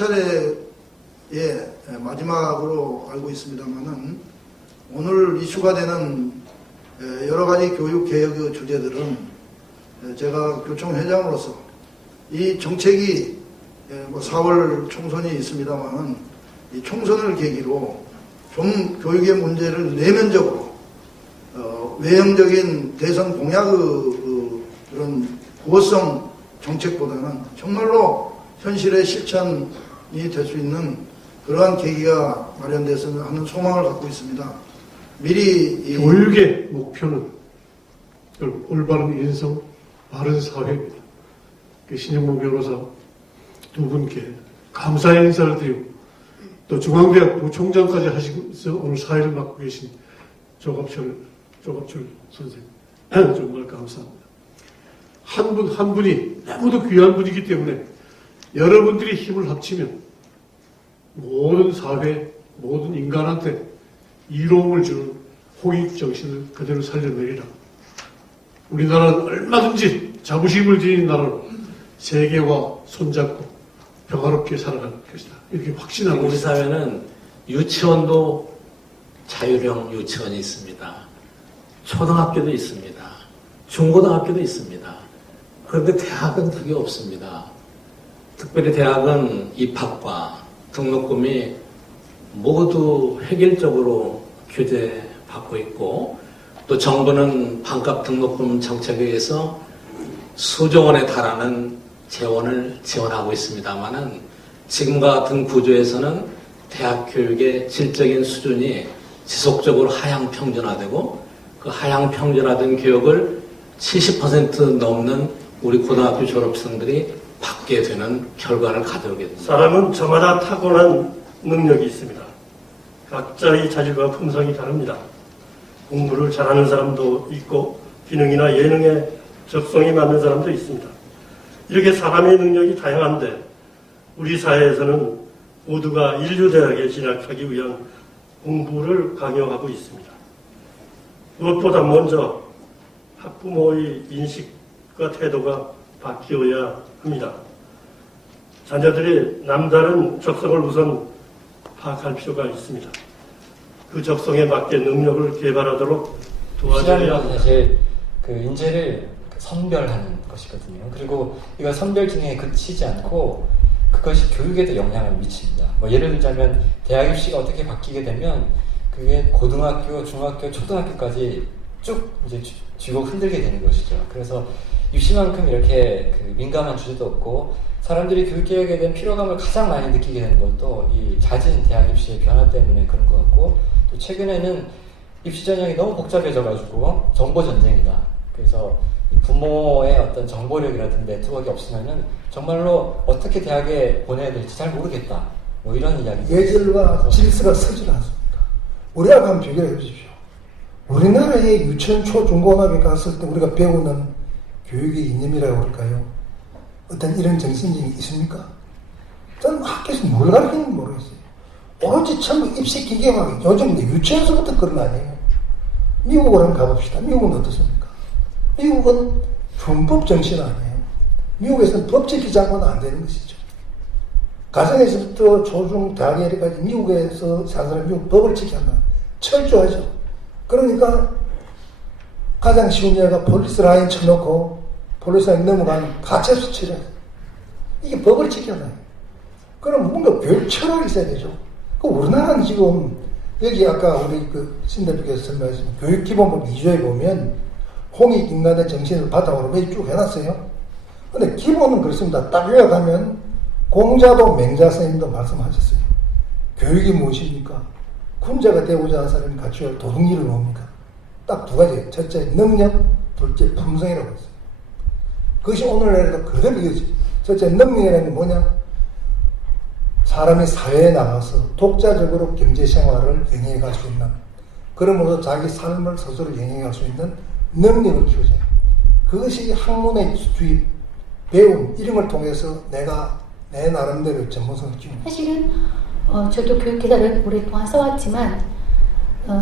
차례의 마지막으로 알고 있습니다만은 오늘 이슈가 되는 여러 가지 교육 개혁의 주제들은 제가 교총 회장으로서 이 정책이 4월 총선이 있습니다만은 이 총선을 계기로 좀 교육의 문제를 내면적으로 외형적인 대선 공약의 그런 구호성 정책보다는 정말로 현실의 실천이 될 수 있는 그러한 계기가 마련돼서 하는 소망을 갖고 있습니다. 미리 교육의 목표는 올바른 인성, 바른 사회입니다. 신영무 변호사 두 분께 감사의 인사를 드리고 또 중앙대학 부총장까지 하시면서 오늘 사회를 맡고 계신 조갑철 선생님 정말 감사합니다. 한 분 한 분이 너무도 귀한 분이기 때문에 여러분들이 힘을 합치면 모든 사회, 모든 인간한테 이로움을 주는 호익 정신을 그대로 살려내리라. 우리나라는 얼마든지 자부심을 지닌 나라로 세계와 손잡고 평화롭게 살아갈 것이다. 이렇게 확신하고 우리 사회는 유치원도 자율형 유치원이 있습니다. 초등학교도 있습니다. 중고등학교도 있습니다. 그런데 대학은 그게 없습니다. 특별히 대학은 입학과 등록금이 모두 획일적으로 규제받고 있고 또 정부는 반값 등록금 정책에 의해서 수조 원에 달하는 재원을 지원하고 있습니다만은 지금과 같은 구조에서는 대학 교육의 질적인 수준이 지속적으로 하향 평준화되고 그 하향 평준화된 교육을 70% 넘는 우리 고등학교 졸업생들이 받게 되는 결과를 가져오게 됩니다. 사람은 저마다 타고난 능력이 있습니다. 각자의 자질과 품성이 다릅니다. 공부를 잘하는 사람도 있고 기능이나 예능에 적성이 맞는 사람도 있습니다. 이렇게 사람의 능력이 다양한데 우리 사회에서는 모두가 인류대학에 진학하기 위한 공부를 강요하고 있습니다. 무엇보다 먼저 학부모의 인식과 태도가 바뀌어야 합니다. 자녀들이 남다른 적성을 우선 파악할 필요가 있습니다. 그 적성에 맞게 능력을 개발하도록 도와줘야 합니다. 사실 그 인재를 선별하는 것이거든요. 그리고 이거 선별 중에 그치지 않고 그것이 교육에도 영향을 미칩니다. 예를 들자면 대학 입시가 어떻게 바뀌게 되면 그게 고등학교, 중학교, 초등학교까지 쭉 이제 쥐고 흔들게 되는 것이죠. 그래서 입시만큼 이렇게 그 민감한 주제도 없고 사람들이 교육개혁에 대한 피로감을 가장 많이 느끼게 되는 것도 이 잦은 대학 입시의 변화 때문에 그런 것 같고 또 최근에는 입시 전형이 너무 복잡해져가지고 정보 전쟁이다. 그래서 이 부모의 어떤 정보력이라든지 네트워크가 없으면은 정말로 어떻게 대학에 보내야 될지 잘 모르겠다. 이런 이야기. 예절과 질서가 서질 않습니다. 우리하고 한번 비교해 보십시오. 우리나라의 유치원, 초, 중고등학교 갔을 때 우리가 배우는 교육의 이념이라고 할까요? 어떤 이런 정신적이 있습니까? 저는 학교에서 뭘 가르치는지 모르겠어요. 오로지 전부 입시 기계화가 요즘 유치원에서부터 그런 거 아니에요. 미국으로 한번 가봅시다. 미국은 어떻습니까? 미국은 준법 정신 아니에요. 미국에서는 법 지키지 않고는 안 되는 것이죠. 가정에서부터 초중 대학에까지 미국에서 사는 사람이 미국 법을 지켜야 철저하죠. 그러니까 가장 쉬운 예가 폴리스 라인 쳐놓고 폴리스 라인 넘어가는 가채수 치료. 이게 법을 지켜놔요. 그럼 뭔가 교육 철학이 있어야 되죠. 우리나라는 지금 여기 아까 우리 신 대표께서 설명하신 교육기본법 2조에 보면 홍익인간의 정신을 바탕으로 매일 쭉 해놨어요. 근데 기본은 그렇습니다. 딱 요약하면 공자도 맹자 선생님도 말씀하셨어요. 교육이 무엇입니까? 군자가 되고자 하는 사람이 갖춰야 할 도덕리를 뭡니까? 딱 두 가지예요. 첫째 능력, 둘째 품성이라고 했어요. 그것이 오늘날에도 그대로 이어지죠. 첫째 능력이라는 게 뭐냐? 사람이 사회에 나가서 독자적으로 경제생활을 영위해 갈 수 있는, 그러면서 자기 삶을 스스로 영위해 갈 수 있는 능력을 키우자. 그것이 학문의 주입, 배움, 이런 걸 통해서 내가 내 나름대로 전문성을 키우는. 사실은 저도 교육기사를 오랫동안 써왔지만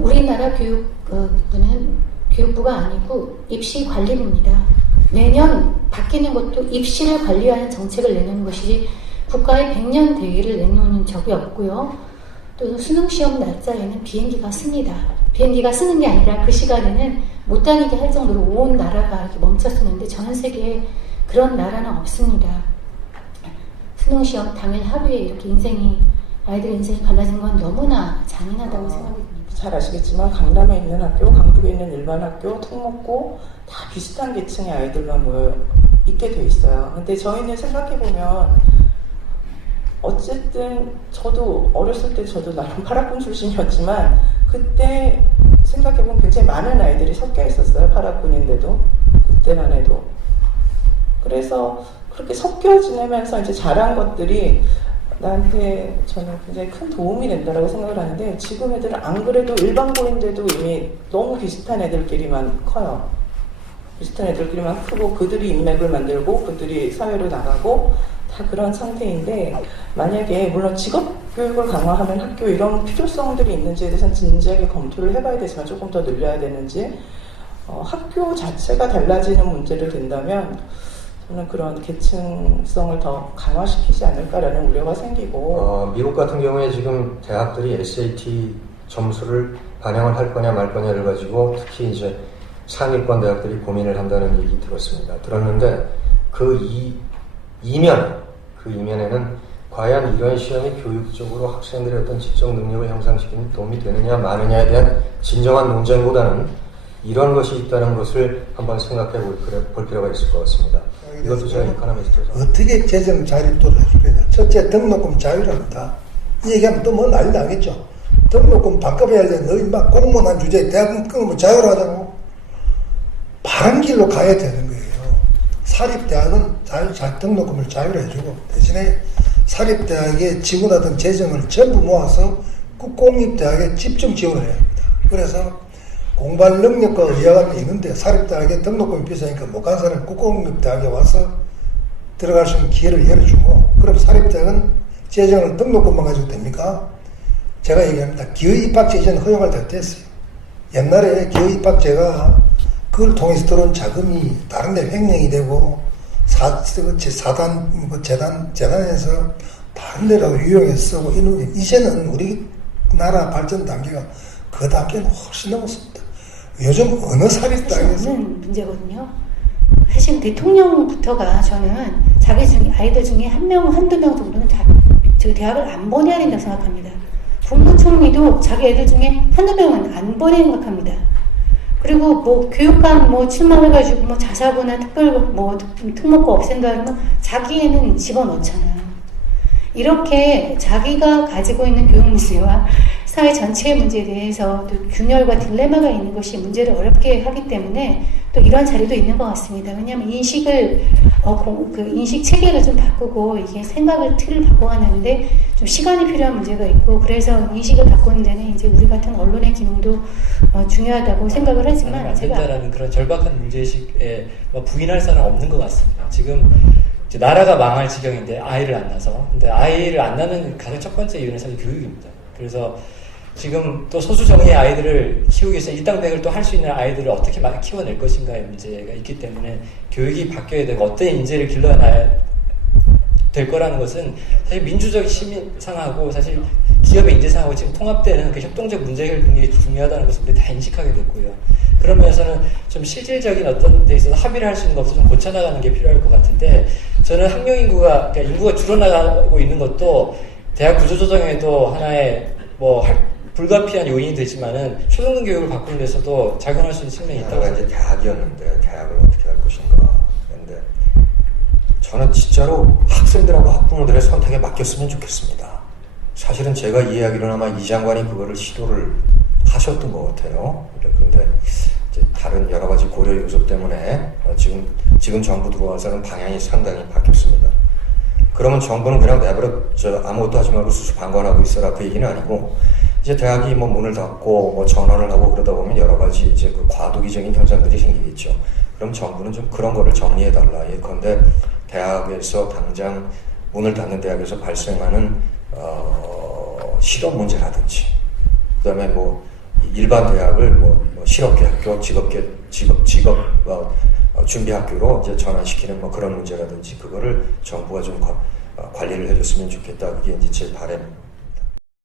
우리나라 교육부는 교육부가 아니고 입시관리부입니다. 매년 바뀌는 것도 입시를 관리하는 정책을 내놓는 것이지 국가의 100년 대회를 내놓는 적이 없고요. 또 수능시험 날짜에는 비행기가 씁니다. 비행기가 쓰는 게 아니라 그 시간에는 못 다니게 할 정도로 온 나라가 이렇게 멈췄었는데 전 세계에 그런 나라는 없습니다. 수능시험 당일 하루에 이렇게 아이들 인생이 갈라진 건 너무나 잔인하다고 생각이 듭니다. 잘 아시겠지만 강남에 있는 학교, 강북에 있는 일반 학교, 특목고 다 비슷한 계층의 아이들만 모여 있게 돼 있어요. 근데 저희는 생각해보면 어쨌든 저도 어렸을 때 저도 나름 파락군 출신이었지만 그때 생각해보면 굉장히 많은 아이들이 섞여 있었어요. 파락군인데도 그때만 해도. 그래서 그렇게 섞여 지내면서 이제 자란 것들이 나한테 저는 굉장히 큰 도움이 된다고 생각을 하는데 지금 애들은 안 그래도 일반고인데도 이미 너무 비슷한 애들끼리만 커요. 비슷한 애들끼리만 크고 그들이 인맥을 만들고 그들이 사회로 나가고 다 그런 상태인데 만약에 물론 직업교육을 강화하는 학교 이런 필요성들이 있는지에 대해서는 진지하게 검토를 해봐야 되지만 조금 더 늘려야 되는지 학교 자체가 달라지는 문제를 든다면 저는 그런 계층성을 더 강화시키지 않을까라는 우려가 생기고 미국 같은 경우에 지금 대학들이 SAT 점수를 반영을 할 거냐 말 거냐를 가지고 특히 이제 상위권 대학들이 고민을 한다는 얘기 들었는데 그 이면에는 과연 이런 시험이 교육적으로 학생들의 어떤 지적 능력을 향상시키는 도움이 되느냐 마느냐에 대한 진정한 논쟁보다는 이런 것이 있다는 것을 한번 생각해 볼 필요가 있을 것 같습니다. 이것도 제가 이코노미스트에서 어떻게 재정 자립도를 해주겠냐. 첫째, 등록금 자유랍니다. 이 얘기하면 또 뭐 난리 나겠죠. 등록금 반값해야 돼. 너희 막 공무원 주제에 대학은 자유로하자고. 바른 길로 가야 되는 거예요. 사립대학은 등록금을 자유로 해주고 대신에 사립대학의 지구나 등 재정을 전부 모아서 국공립대학에 집중 지원을 해야 합니다. 그래서 공부할 능력과 의학은 있는데 사립대학에 등록금이 비싸니까 못 간 사람은 국공립대학에 와서 들어갈 수 있는 기회를 열어주고 그럼 사립대학은 재정을 등록금만 가지고 됩니까? 제가 얘기합니다. 기업입학제 이전 허용할 때가 됐어요. 옛날에 기업입학제가 그걸 통해서 들어온 자금이 다른 데 횡령이 되고 재단에서 다른 데라고 유용해서 쓰고 이제는 우리나라 발전 단계가 그 단계는 훨씬 넘었습니다. 요즘 어느 사립대학에서 없는 문제거든요. 사실 대통령부터가 저는 자기 중에 아이들 중에 한두 명 정도는 저 대학을 안 보내야 된다고 생각합니다. 국무총리도 자기 애들 중에 한두 명은 안 보내야 생각합니다. 그리고 뭐 교육감 뭐 출마해가지고 뭐 자사고나 특목고 없앤다 하면 자기 애는 집어넣잖아요. 이렇게 자기가 가지고 있는 교육 문제와 사회 전체의 문제에 대해서 또 균열과 딜레마가 있는 것이 문제를 어렵게 하기 때문에 또 이런 자리도 있는 것 같습니다. 왜냐하면 인식을 인식 체계를 좀 바꾸고 이게 생각을 틀을 바꿔가는데 좀 시간이 필요한 문제가 있고 그래서 인식을 바꾸는 데는 이제 우리 같은 언론의 기능도 중요하다고 생각을 하지만 안 된다라는 그런 절박한 문제의식에 부인할 사람 없는 것 같습니다. 지금 이제 나라가 망할 지경인데 아이를 안 낳아서 근데 아이를 안 낳는 가장 첫 번째 이유는 사실 교육입니다. 그래서 지금 또 소수정예의 아이들을 키우기 위해서 일당백을 또 할 수 있는 아이들을 어떻게 키워낼 것인가의 문제가 있기 때문에 교육이 바뀌어야 되고 어떤 인재를 길러놔야 될 거라는 것은 사실 민주적 시민상하고 사실 기업의 인재상하고 지금 통합되는 그 협동적 문제 해결 능력이 중요하다는 것을 우리 다 인식하게 됐고요. 그런 면에서는 좀 실질적인 어떤 데 있어서 합의를 할 수 있는 것을 좀 고쳐나가는 게 필요할 것 같은데 저는 학령 인구가 그러니까 인구가 줄어나가고 있는 것도 대학 구조조정에도 하나의 불가피한 요인이 되지만은 초등등 교육을 바꾸는 데서도 작용할 수 있는 측면이 있다고 이제 대학이었는데 대학을 어떻게 할 것인가. 그런데 저는 진짜로 학생들하고 학부모들의 선택에 맡겼으면 좋겠습니다. 사실은 제가 이해하기로는 아마 이 장관이 그거를 시도를 하셨던 것 같아요. 그런데 이제 다른 여러 가지 고려 요소 때문에 지금 정부 들어와서는 방향이 상당히 바뀌었습니다. 그러면 정부는 그냥 내버려 아무것도 하지 말고 수수방관하고 있어라 그 얘기는 아니고 이제 대학이 문을 닫고 전환을 하고 그러다 보면 여러 가지 이제 그 과도기적인 현상들이 생기겠죠. 그럼 정부는 좀 그런 거를 정리해달라. 예컨대 대학에서 당장 문을 닫는 대학에서 발생하는 실업 문제라든지 그다음에 일반 대학을 실업계학교, 직업 준비학교로 이제 전환시키는 그런 문제라든지 그거를 정부가 좀 관리를 해줬으면 좋겠다. 그게 이제 제 바람